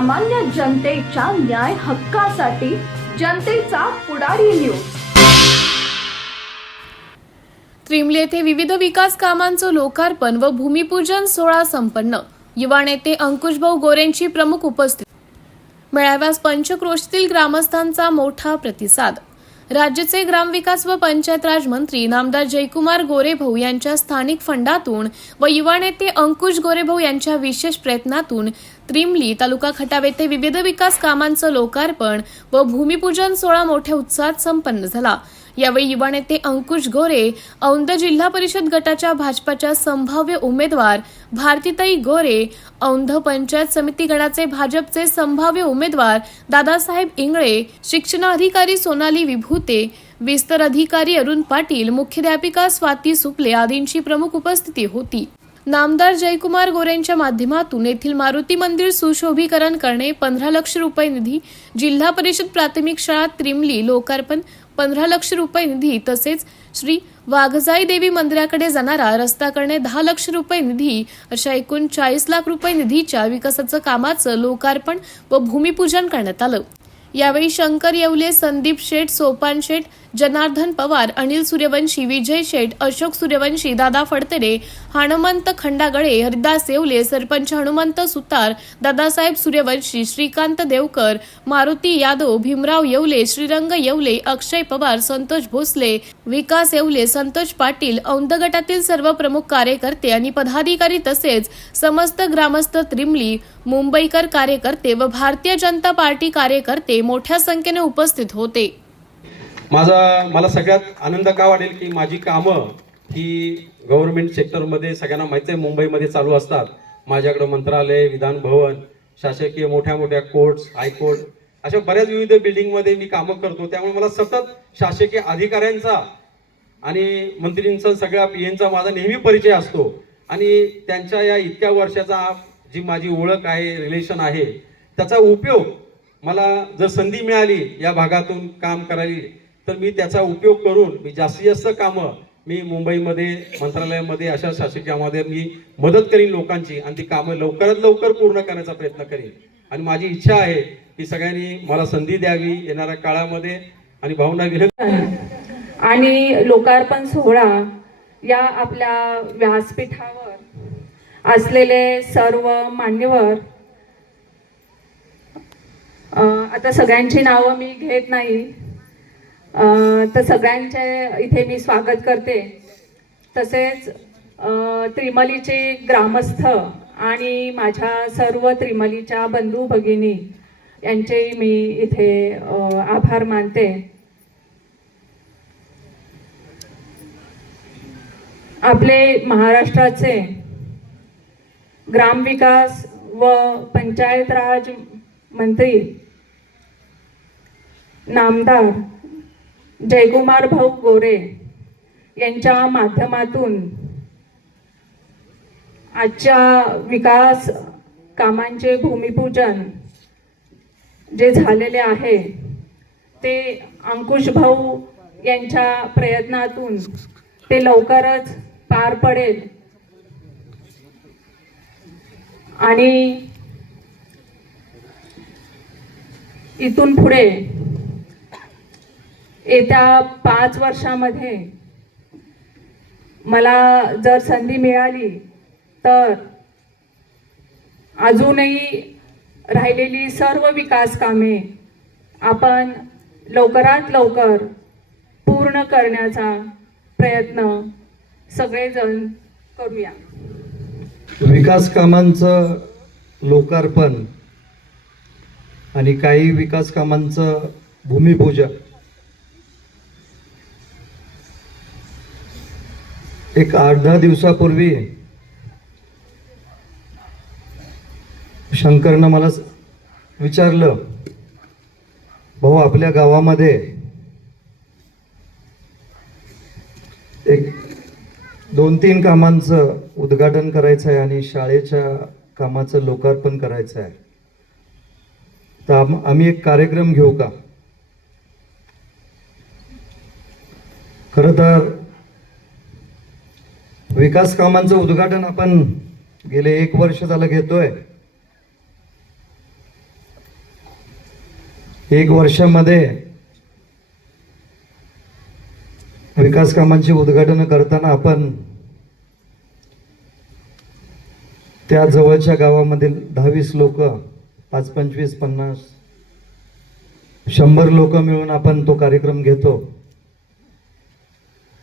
सामान्य जनतेच्या न्याय हक्कासाठी जनतेचा पुढारी न्यूज त्रिमले येथे विविध विकास कामांचं लोकार्पण व भूमिपूजन सोहळा संपन्न. युवा नेते अंकुशभाऊ गोरेंची प्रमुख उपस्थिती. मेळाव्यास पंचक्रोशीतील ग्रामस्थांचा मोठा प्रतिसाद. राज्याचे ग्रामविकास व पंचायत राज मंत्री नामदार जयकुमार गोरेभाऊ यांच्या स्थानिक फंडातून व युवा नेते अंकुश गोरेभाऊ यांच्या विशेष प्रयत्नातून त्रिमली तालुका खटाव येथे विविध विकास कामांचं लोकार्पण व भूमिपूजन सोहळा मोठ्या उत्साहात संपन्न झाला. यावेळी युवा नेते अंकुश गोरे औंध जिल्हा परिषद गटाच्या भाजपाच्या संभाव्य उमेदवार भारतीताई गोरे औंध पंचायत समिती गणाचे भाजपचे संभाव्य उमेदवार दादासाहेब इंगळे शिक्षणाधिकारी सोनाली विभूते विस्तार अधिकारी अरुण पाटील मुख्याध्यापिका स्वाती सुपले आदींची प्रमुख उपस्थिती होती. नामदार जयकुमार गोरेंच्या माध्यमातून येथील मारुती मंदिर सुशोभीकरण करणे पंधरा लक्ष रुपये निधी जिल्हा परिषद प्राथमिक शाळा त्रिमली लोकार्पण पंधरा लक्ष रुपये निधी तसेच श्री वाघजाई देवी मंदिराकडे जाणारा रस्ता करणे दहा लक्ष रुपये निधी अशा एकूण चाळीस लाख रुपये निधीच्या विकासाचं कामाचं लोकार्पण व भूमिपूजन करण्यात आलं. यावेळी शंकर येवले संदीप शेठ सोपान शेठ जनार्दन पवार अनिल सूर्यवंशी विजय शेठ अशोक सूर्यवंशी दादा फडतरे हनुमंत खंडागळे हरिदास येवले सरपंच हनुमंत सुतार दादासाहेब सूर्यवंशी श्रीकांत देवकर मारुती यादव भीमराव येवले श्रीरंग येवले अक्षय पवार संतोष भोसले विकास येवले संतोष पाटील औंध गटातील सर्व प्रमुख कार्यकर्ते आणि पदाधिकारी तसेच समस्त ग्रामस्थ त्रिमली मुंबईकर कार्यकर्ते व भारतीय जनता पार्टी कार्यकर्ते मोठ्या संख्येने उपस्थित होते. माझा मला सगळ्यात आनंद का वाटेल की माझी कामं ही गव्हर्नमेंट सेक्टरमध्ये सगळ्यांना माहिती आहे मुंबईमध्ये चालू असतात. माझ्याकडं मंत्रालय विधान भवन शासकीय मोठ्या मोठ्या कोर्ट्स हायकोर्ट अशा बऱ्याच विविध बिल्डिंगमध्ये मी कामं करतो. त्यामुळे मला सतत शासकीय अधिकाऱ्यांचा आणि मंत्रींचा सगळ्या पीएनचा माझा नेहमी परिचय असतो. आणि त्यांच्या या इतक्या वर्षाचा जी माझी ओळख आहे रिलेशन आहे त्याचा उपयोग मला जर संधी मिळाली या भागातून काम करायची तर मी त्याचा उपयोग करून मी जास्तीत जास्त कामं मी मुंबईमध्ये मंत्रालयामध्ये अशा शासकीयामध्ये मी मदत करीन लोकांची आणि ती कामं लवकरात लवकर पूर्ण करण्याचा प्रयत्न करीन. आणि माझी इच्छा आहे की सगळ्यांनी मला संधी द्यावी येणाऱ्या काळामध्ये आणि भावना विनंती आणि लोकार्पण सोहळा या आपल्या व्यासपीठावर असलेले सर्व मान्यवर आता सगळ्यांची नावं मी घेत नाही. तर सगळ्यांचे इथे मी स्वागत करते. तसेच त्रिमलीचे ग्रामस्थ आणि माझ्या सर्व त्रिमलीच्या बंधू भगिनी यांचेही मी इथे आभार मानते. आपले महाराष्ट्राचे ग्रामविकास व पंचायत राज मंत्री नामदार जयकुमार भाऊ गोरे यांच्या माध्यमातून आजच्या विकास कामांचे भूमिपूजन जे झालेले आहे ते अंकुश भाऊ यांच्या प्रयत्नातून ते लवकरच पार पडेल. आणि इथून पुढे येत्या पाच वर्षामध्ये मला जर संधी मिळाली तर अजूनही राहिलेली सर्व विकास कामे आपण लवकरात लवकर पूर्ण करण्याचा प्रयत्न सगळेजण करूया. विकास कामांचं लोकार्पण आणि काही विकास कामांचं भूमिपूजन एक आठ दहा दिवसापूर्वी शंकरनं मला विचारलं भाऊ आपल्या गावामध्ये एक दोन तीन कामांचं उद्घाटन करायचं आहे आणि शाळेच्या कामाचं लोकार्पण करायचं आहे तर आम- आम्ही एक कार्यक्रम घेऊ का? खरं तर विकास कामांचं उद्घाटन आपण गेले एक वर्ष झालं घेतोय. एक वर्षामध्ये विकास कामांची उद्घाटन करताना आपण त्या जवळच्या गावामधील दहावीस लोक पाच पंचवीस पन्नास शंभर लोक मिळून आपण तो कार्यक्रम घेतो.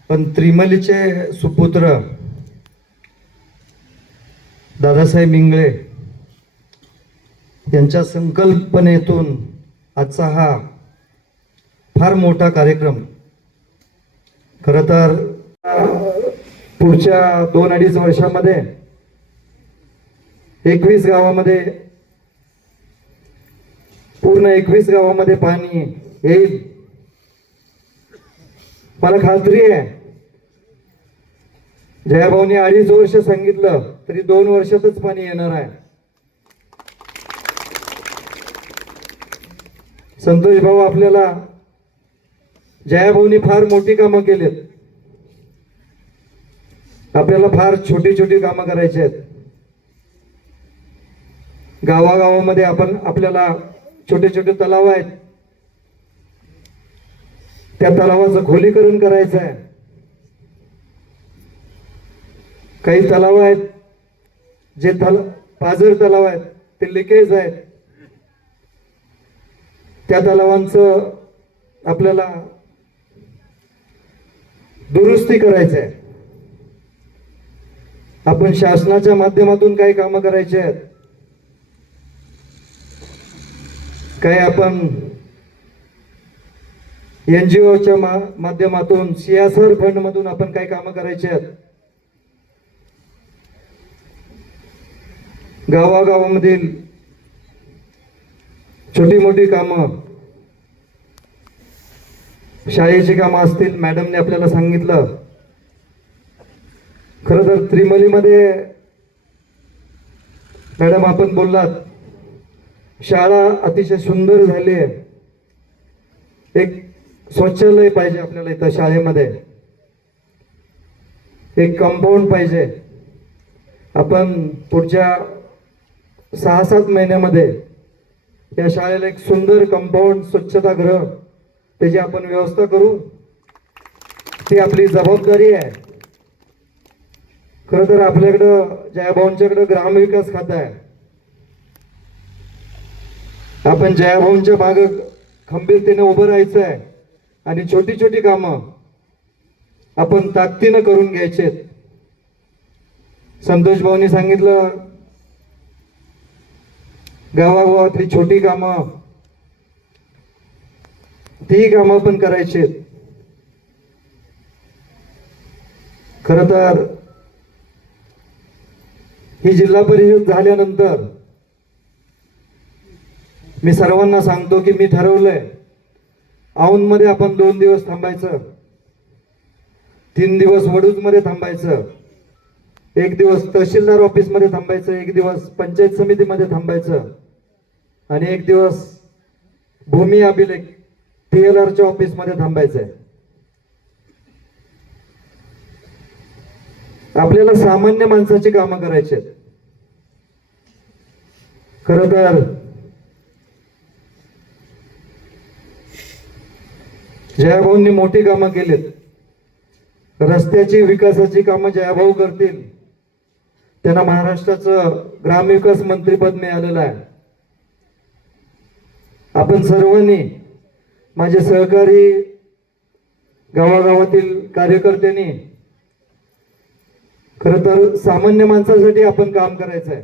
पण त्रिमलीचे सुपुत्र दादासाहेब इंगळे यांच्या संकल्पनेतून आजचा हा फार मोठा कार्यक्रम. खरं तर पुढच्या दोन अडीच वर्षामध्ये एकवीस गावामध्ये पूर्ण एकवीस गावामध्ये पाणी येईल. मला खात्री आहे जयाभाऊने अडीच वर्ष सांगितलं तरी दोन वर्षातच पाणी येणार आहे. संतोष भाऊ आपल्याला जयाभाऊनी फार मोठी कामं केलीत. आपल्याला फार छोटी छोटी कामं करायची आहेत. गावागावामध्ये आपण आपल्याला छोटे छोटे तलाव आहेत. त्या तलावाचं खोलीकरण करायचं आहे. काही तलाव आहेत जे तला पाझर तलाव आहेत ते लिकेज आहेत. त्या तलावांचं आपल्याला दुरुस्ती करायचं आहे आपण शासनाच्या माध्यमातून काही कामं करायची आहेत. काही आपण एन जी ओच्या माध्यमातून सीएसआर फंड मधून आपण काही कामं करायची आहेत. गावागावामधील छोटी मोठी कामं. शाळेची कामं असतील मॅडमने आपल्याला सांगितलं. खरं तर त्रिमलीमध्ये मॅडम आपण बोललात शाळा अतिशय सुंदर झाली आहे. एक स्वच्छालय पाहिजे आपल्याला इथं शाळेमध्ये. एक कंपाऊंड पाहिजे. आपण पुढच्या सहा सात महिन्यामध्ये या शाळेला एक सुंदर कंपाऊंड स्वच्छतागृह त्याची आपण व्यवस्था करू ती आपली जबाबदारी आहे. खरं तर आपल्याकडं जयाभाऊंच्याकडं ग्रामविकास खातं आहे. आपण जयाभाऊंच्या माग खंबीरतेने उभं राहायचं आहे आणि छोटी छोटी कामं आपण ताकदीनं करून घ्यायचे संतोष भाऊनी सांगितलं गावागावातली छोटी कामं. ती कामं पण करायची. खर तर ही जिल्हा परिषद झाल्यानंतर मी सर्वांना सांगतो की मी ठरवलंय औंधमध्ये आपण दोन दिवस थांबायचं तीन दिवस वडूजमध्ये थांबायचं एक दिवस तहसीलदार ऑफिसमध्ये थांबायचं एक दिवस पंचायत समितीमध्ये थांबायचं आणि एक दिवस भूमी अभिलेख टी एल आरच्या ऑफिसमध्ये थांबायचं आहे आपल्याला सामान्य माणसाची कामं करायची आहेत. खर तर जयाभाऊंनी मोठी कामं केलीत. रस्त्याची विकासाची कामं जयाभाऊ करतील. त्यांना महाराष्ट्राचं ग्रामविकास मंत्रीपद मिळालेलं आहे. आपण सर्वांनी माझे सहकारी गावागावातील कार्यकर्त्यांनी खर तर सामान्य माणसासाठी आपण काम करायचं आहे.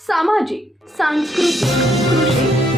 सामाजिक सांस्कृतिक कृषी